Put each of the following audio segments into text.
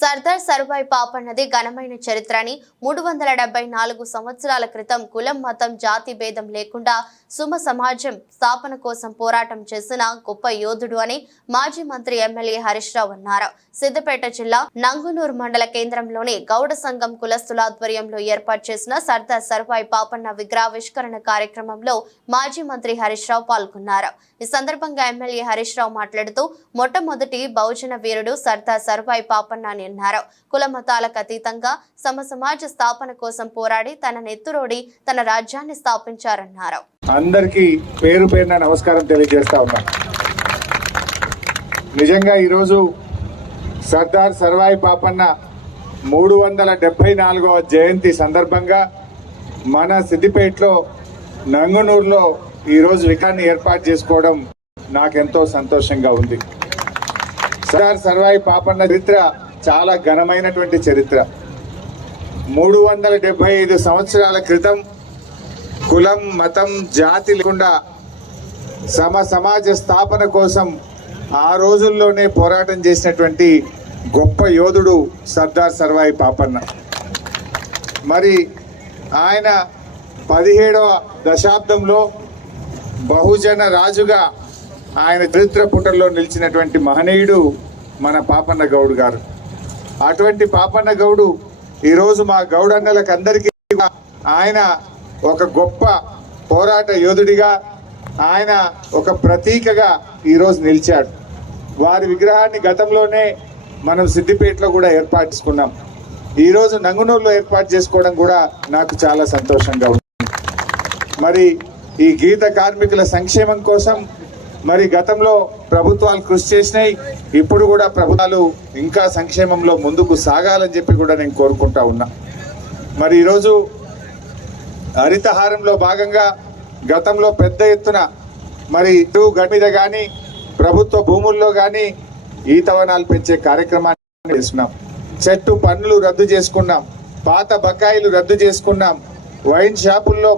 సర్దార్ సర్వాయి పాపన్నది ఘనమైన చరిత్రని 374 సంవత్సరాల క్రితం కులం మతం జాతి భేదం లేకుండా సుమ సమాజం స్థాపన కోసం పోరాటం చేసిన గొప్ప యోధుడు అని మాజీ మంత్రి ఎమ్మెల్యే హరీష్ రావు అన్నారు. సిద్దిపేట జిల్లా నంగునూరు మండల కేంద్రంలోని గౌడ సంఘం కులస్తుల ఆధ్వర్యంలో ఏర్పాటు చేసిన సర్దార్ సర్వాయి పాపన్న విగ్రహావిష్కరణ కార్యక్రమంలో మాజీ మంత్రి హరీష్ రావు పాల్గొన్నారు. ఈ సందర్భంగా ఎమ్మెల్యే హరీష్ రావు మాట్లాడుతూ మొట్టమొదటి బహుజన వీరుడు సర్దార్ సర్వాయి పాపన్న అని అన్నారు. కుల మతాలకు అతీతంగా సమాజ స్థాపన కోసం పోరాడి తన నెత్తురోడి తన రాజ్యాన్ని స్థాపించారన్నారు. అందరికీ పేరు పేరున నమస్కారం తెలియజేస్తా ఉన్నా. నిజంగా ఈరోజు సర్దార్ సర్వాయి పాపన్న 374వ జయంతి సందర్భంగా మన సిద్దిపేటలో నంగునూరులో ఈరోజు విగ్రహాన్ని ఏర్పాటు చేసుకోవడం నాకెంతో సంతోషంగా ఉంది. సర్దార్ సర్వాయి పాపన్న చరిత్ర చాలా ఘనమైనటువంటి చరిత్ర. 375 సంవత్సరాల క్రితం కులం మతం జాతి లేకుండా సమాజ స్థాపన కోసం ఆ రోజుల్లోనే పోరాటం చేసినటువంటి గొప్ప యోధుడు సర్దార్ సర్వాయి పాపన్న. మరి ఆయన 17వ దశాబ్దంలో బహుజన రాజుగా ఆయన చరిత్ర పుటల్లో నిలిచినటువంటి మహనీయుడు మన పాపన్న గౌడ్ గారు. అటువంటి పాపన్న గౌడు ఈరోజు మా గౌడన్నలకు అందరికీ ఆయన ఒక గొప్ప పోరాట యోధుడిగా, ఆయన ఒక ప్రతీకగా ఈరోజు నిలిచాడు. వారి విగ్రహాన్ని గతంలోనే మనం సిద్దిపేటలో కూడా ఏర్పాటు చేసుకున్నాం. ఈరోజు నంగునూరులో ఏర్పాటు చేసుకోవడం కూడా నాకు చాలా సంతోషంగా ఉంది. మరి ఈ గీత కార్మికుల సంక్షేమం కోసం మరి గతంలో ప్రభుత్వాలు కృషి చేసినాయి. ఇప్పుడు కూడా ప్రభుత్వాలు ఇంకా సంక్షేమంలో ముందుకు సాగాలని చెప్పి కూడా నేను కోరుకుంటా ఉన్నా. మరి ఈరోజు హరితహారంలో భాగంగా గతంలో పెద్ద ఎత్తున మరి గడి మీద కానీ ప్రభుత్వ భూముల్లో కానీ ఈతవనాలు పెంచే కార్యక్రమాన్ని చేస్తున్నాం. చెట్టు పన్నులు రద్దు చేసుకున్నాం, పాత బకాయిలు రద్దు చేసుకున్నాం. వైన్ షాపుల్లో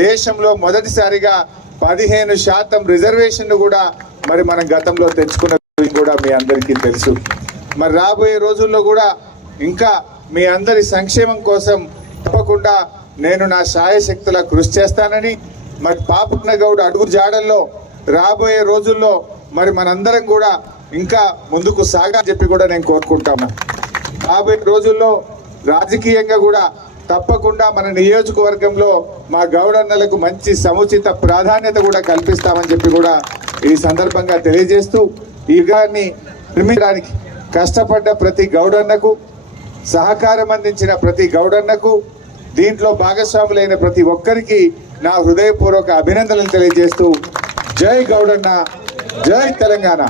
దేశంలో మొదటిసారిగా 15% రిజర్వేషన్ కూడా మరి మనం గతంలో తెచ్చుకున్న కూడా మీ అందరికీ తెలుసు. మరి రాబోయే రోజుల్లో కూడా ఇంకా మీ అందరి సంక్షేమం కోసం తప్పకుండా నేను నా శాయశక్తుల కృషి చేస్తానని, మరి పాపన్న గౌడ్ అడుగు జాడల్లో రాబోయే రోజుల్లో మరి మనందరం కూడా ఇంకా ముందుకు సాగాలని చెప్పి కూడా నేను కోరుకుంటాను. రాబోయే రోజుల్లో రాజకీయంగా కూడా తప్పకుండా మన నియోజకవర్గంలో మా గౌడన్నలకు మంచి సముచిత ప్రాధాన్యత కూడా కల్పిస్తామని చెప్పి కూడా ఈ సందర్భంగా తెలియజేస్తూ, ఈ విగ్రహాన్ని నిర్మించడానికి కష్టపడ్డ ప్రతి గౌడన్నకు, సహకారం అందించిన ప్రతి గౌడన్నకు, దీంట్లో భాగస్వాములైన ప్రతి ఒక్కరికి నా హృదయపూర్వక అభినందనలు తెలియజేస్తూ, జై గౌడన్న, జై తెలంగాణ.